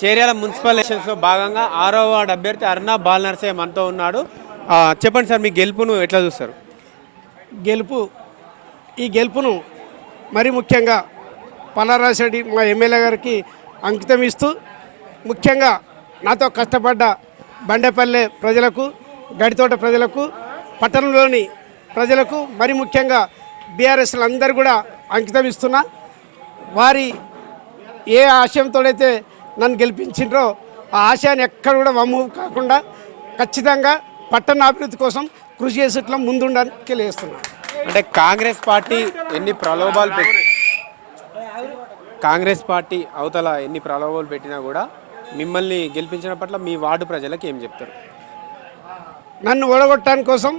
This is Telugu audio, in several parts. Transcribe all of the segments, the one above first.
చేర్యాల మున్సిపల్ ఎలక్షన్స్లో భాగంగా 6వ వార్డు అభ్యర్థి అర్నా బాలనరసయ్య మనతో ఉన్నాడు. చెప్పండి సార్, మీ గెలుపును ఎట్లా చూస్తారు? గెలుపు ఈ గెలుపును మరి ముఖ్యంగా పల్లారాశెడ్డి మా ఎమ్మెల్యే గారికి అంకితం ఇస్తూ, ముఖ్యంగా నాతో కష్టపడ్డ బండేపల్లె ప్రజలకు, గడితోట ప్రజలకు, పట్టణంలోని ప్రజలకు, మరి ముఖ్యంగా బీఆర్ఎస్లు అందరూ కూడా అంకితం ఇస్తున్నా. వారి ఏ ఆశయంతోడైతే నన్ను గెలిపించిండ్రో ఆ ఆశయాన్ని ఎక్కడ కూడా వమ్ము కాకుండా ఖచ్చితంగా పట్టణ అభివృద్ధి కోసం కృషి చేసేట్లా ముందుండని తెలియజేస్తున్నాను. అంటే కాంగ్రెస్ పార్టీ అవతల ఎన్ని ప్రలోభాలు పెట్టినా కూడా మిమ్మల్ని గెలిపించిన పట్ల మీ వార్డు ప్రజలకు ఏం చెప్తారు? నన్ను ఓడగొట్టడానికి కోసం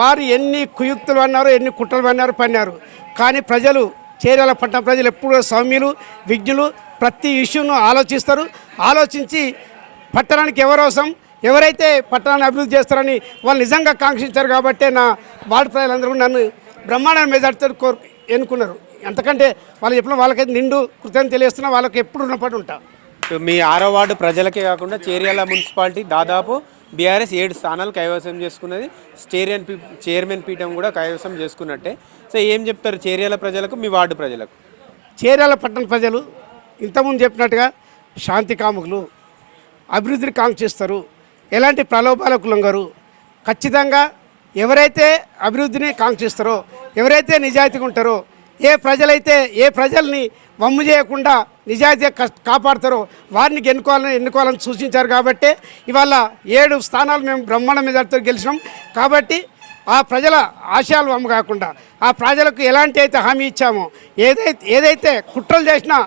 వారు ఎన్ని కుయుక్తులు అన్నారు, ఎన్ని కుట్రలు పన్నారు. కానీ ప్రజలు, చేర్యాల పట్టణ ప్రజలు ఎప్పుడూ సౌమ్యులు, విజ్ఞులు, ప్రతి ఇష్యూను ఆలోచించి పట్టణానికి ఎవరు అవసరం, ఎవరైతే పట్టణాన్ని అభివృద్ధి చేస్తారని వాళ్ళు నిజంగా కాంక్షించారు. కాబట్టే నా వార్డు ప్రజలందరూ నన్ను బ్రహ్మాండ మెజార్టీతో ఎన్నుకున్నారు. ఎంతకంటే వాళ్ళు చెప్పిన వాళ్ళకైతే నిండు కృతజ్ఞతలు తెలియస్తున్నా, వాళ్ళకి ఎప్పుడు ఉన్నప్పుడు ఉంటా. మీ 6వ వార్డు ప్రజలకే కాకుండా చేర్యాల మున్సిపాలిటీ దాదాపు బీఆర్ఎస్ 7 స్థానాలు కైవసం చేసుకున్నది. చైర్మన్ పీఠం కూడా కైవసం చేసుకున్నట్టే. సో ఏం చెప్తారు చేర్యాల ప్రజలకు, మీ వార్డు ప్రజలకు? చేర్యాల పట్టణ ప్రజలు ఇంతకుముందు చెప్పినట్టుగా శాంతి కాముకులు, అభివృద్ధిని కాంక్షిస్తారు, ఎలాంటి ప్రలోభాలకు లొంగరు. ఖచ్చితంగా ఎవరైతే అభివృద్ధిని కాంక్షిస్తారో, ఎవరైతే నిజాయితీగా ఉంటారో, ఏ ప్రజల్ని వమ్ము చేయకుండా నిజాయితీగా కాపాడతారో వారిని ఎన్నుకోవాలని సూచించారు. కాబట్టి ఇవాళ 7 స్థానాలు మేము బ్రహ్మాండ మెజార్టీతో గెలిచినాం. కాబట్టి ఆ ప్రజల ఆశయాలు వమ్ము కాకుండా, ఆ ప్రజలకు ఎలాంటి అయితే హామీ ఇచ్చామో, ఏదైతే కుట్రలు చేసినా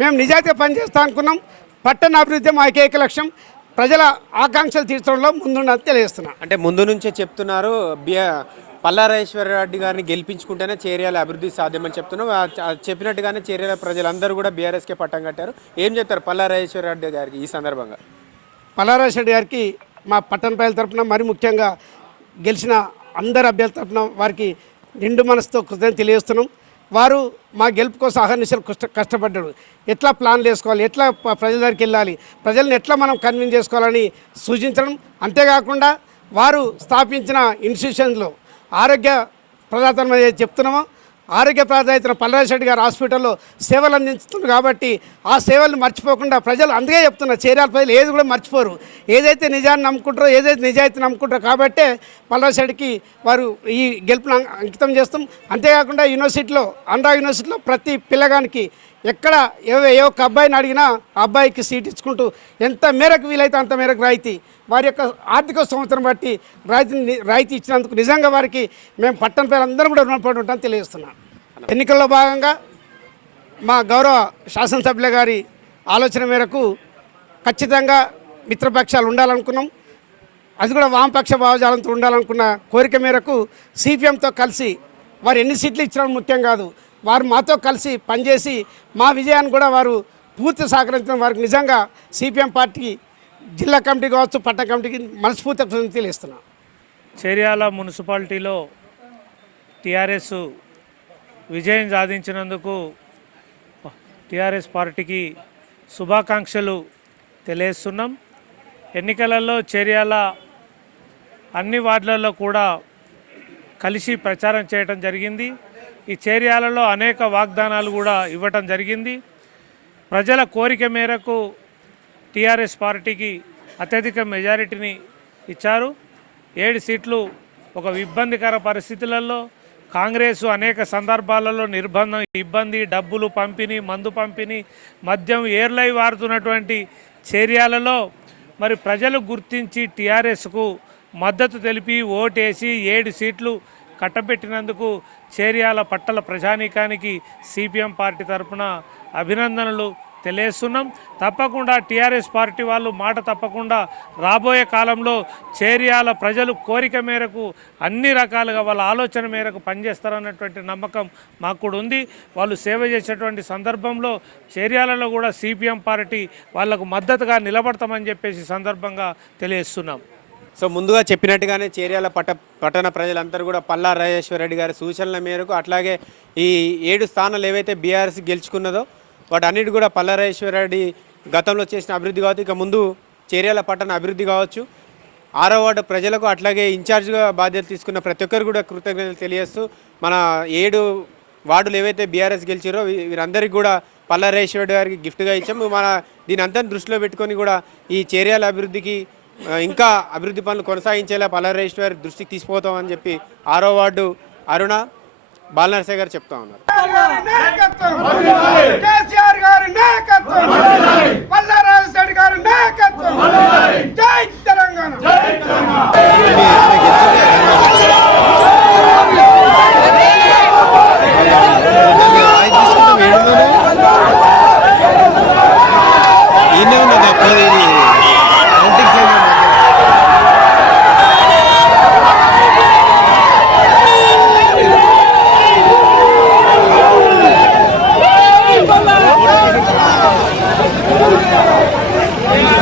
మేము నిజాయితీగా పనిచేస్తా అనుకున్నాం. పట్టణ అభివృద్ధి మా ఏకైక లక్ష్యం. ప్రజల ఆకాంక్షలు తీర్చడంలో ముందుండని తెలియజేస్తున్నాం. అంటే ముందు నుంచే చెప్తున్నారు, పల్లారాజేశ్వరరెడ్డి గారిని గెలిపించుకుంటేనే చేర్యాల అభివృద్ధి సాధ్యమని చెప్తున్నాం. చెప్పినట్టుగానే చేర్యాల ప్రజలందరూ కూడా బీఆర్ఎస్కే పట్టం కట్టారు. ఏం చెప్తారు పల్లారాజేశ్వరరెడ్డి గారికి ఈ సందర్భంగా? పల్లారాజేశ్వరరెడ్డి గారికి మా పట్టణ ప్రజల తరఫున, మరి ముఖ్యంగా గెలిచిన అందరు అభ్యర్థుల తరఫున వారికి నిండు మనసుతో కృతజ్ఞత తెలియజేస్తున్నాం. వారు మా గెలుపు కోసం అహర్నిశలు కష్టపడ్డాడు. ఎట్లా ప్లాన్లు వేసుకోవాలి, ఎట్లా ప్రజల దగ్గరికి వెళ్ళాలి, ప్రజల్ని ఎట్లా మనం కన్విన్స్ చేసుకోవాలని సూచించడం. అంతేకాకుండా వారు స్థాపించిన ఇన్స్టిట్యూషన్లో ఆరోగ్య ప్రదాతనం చెప్తున్నామో, ఆరోగ్య ప్రదాత పల్లారాజేశ్వరరెడ్డి గారు హాస్పిటల్లో సేవలు అందిస్తున్నారు. కాబట్టి ఆ సేవలను మర్చిపోకుండా ప్రజలు, అందుకే చెప్తున్నారు, చేర్యాల ప్రజలు ఏది కూడా మర్చిపోరు. ఏదైతే నిజాన్ని నమ్ముకుంటారో, ఏదైతే నిజాయితీ నమ్ముకుంటారో, కాబట్టే పల్లారాజేశ్వరరెడ్డికి వారు ఈ గెలుపును అంకితం చేస్తాం. అంతేకాకుండా ఆంధ్రా యూనివర్సిటీలో ప్రతి పిల్లగానికి ఎక్కడ ఏ ఒక్క అబ్బాయిని అడిగినా ఆ అబ్బాయికి సీట్ ఇచ్చుకుంటూ ఎంత మేరకు వీలైతే అంత మేరకు రాయితీ, వారి యొక్క ఆర్థిక సంవత్సరం బట్టి రాయితీ ఇచ్చినందుకు నిజంగా వారికి మేము పట్టణ ప్రజలందరూ కూడా రుణపడి ఉంటామని తెలియజేస్తున్నాం. ఎన్నికల్లో భాగంగా మా గౌరవ శాసనసభ్యుల గారి ఆలోచన మేరకు ఖచ్చితంగా మిత్రపక్షాలు ఉండాలనుకున్నాం. అది కూడా వామపక్ష భావజాలంతో ఉండాలనుకున్న కోరిక మేరకు సిపిఎంతో కలిసి, వారు ఎన్ని సీట్లు ఇచ్చినా ముఖ్యం కాదు, వారు మాతో కలిసి పనిచేసి మా విజయాన్ని కూడా వారు పూర్తి సహకరించడం వారికి నిజంగా సిపిఎం పార్టీ జిల్లా కమిటీ కావచ్చు, పట్టణ కమిటీకి మనస్ఫూర్తిగా తెలియజేస్తున్నాం. చేర్యాల మున్సిపాలిటీలో టీఆర్ఎస్ విజయం సాధించినందుకు టీఆర్ఎస్ పార్టీకి శుభాకాంక్షలు తెలియజేస్తున్నాం. ఎన్నికలలో చేర్యాల అన్ని వార్డులలో కూడా కలిసి ప్రచారం చేయడం జరిగింది. ఈ చేర్యాలలో అనేక వాగ్దానాలు కూడా ఇవ్వటం జరిగింది. ప్రజల కోరిక మేరకు టీఆర్ఎస్ పార్టీకి అత్యధిక మెజారిటీని ఇచ్చారు. 7 సీట్లు. ఒక ఇబ్బందికర పరిస్థితులలో కాంగ్రెసు అనేక సందర్భాలలో ఇబ్బంది, డబ్బులు పంపిణీ, మందు పంపిణీ, మద్యం ఏర్లై వారుతున్నటువంటి చేర్యాలలో మరి ప్రజలు గుర్తించి టీఆర్ఎస్కు మద్దతు తెలిపి ఓటేసి 7 సీట్లు కట్టబెట్టినందుకు చేర్యాల పట్టణ ప్రజానీకానికి సిపిఎం పార్టీ తరఫున అభినందనలు తెలియజేస్తున్నాం. తప్పకుండా టీఆర్ఎస్ పార్టీ వాళ్ళు మాట తప్పకుండా రాబోయే కాలంలో చేర్యాల ప్రజలు కోరిక మేరకు అన్ని రకాలుగా వాళ్ళ ఆలోచన మేరకు పనిచేస్తారన్నటువంటి నమ్మకం మాకు కూడా ఉంది. వాళ్ళు సేవ చేసేటువంటి సందర్భంలో చేర్యాలలో కూడా సిపిఎం పార్టీ వాళ్లకు మద్దతుగా నిలబడతామని చెప్పేసి సందర్భంగా తెలియజేస్తున్నాం. సో ముందుగా చెప్పినట్టుగానే చేర్యాల పట్టణ ప్రజలందరూ కూడా పల్లారాజేశ్వరరెడ్డి గారి సూచనల మేరకు, అట్లాగే ఈ 7 స్థానాలు ఏవైతే బీఆర్ఎస్ గెలుచుకున్నదో వాటన్నిటి కూడా పల్లారాజేశ్వరరెడ్డి గతంలో చేసిన అభివృద్ధి కావచ్చు, ఇక ముందు చేర్యాల పట్టణ అభివృద్ధి కావచ్చు, 6వ వార్డు ప్రజలకు అట్లాగే ఇన్ఛార్జ్గా బాధ్యత తీసుకున్న ప్రతి ఒక్కరు కూడా కృతజ్ఞతలు తెలియజేస్తూ మన 7 వార్డులు ఏవైతే బీఆర్ఎస్ గెలిచారో వీరందరికీ కూడా పల్లారేశ్వర గారికి గిఫ్ట్గా ఇచ్చాము. మన దీని అంతా దృష్టిలో పెట్టుకొని కూడా ఈ చేర్యాల అభివృద్ధికి ఇంకా అభివృద్ధి పనులు కొనసాగించేలా పల్లారేశ్వర దృష్టికి తీసుకుపోతామని చెప్పి 6వ వార్డు అరుణ బాలనరసయ్య గారు చెప్తా ఉన్నారు. కేసీఆర్ గారి నాయకత్వం, పల్లారాజశేఖర్ గారి నాయకత్వం, జై తెలంగాణ. ఈయనే ఉన్నది అప్పుడు ఇది కౌంటింగ్ చేయడం Hey!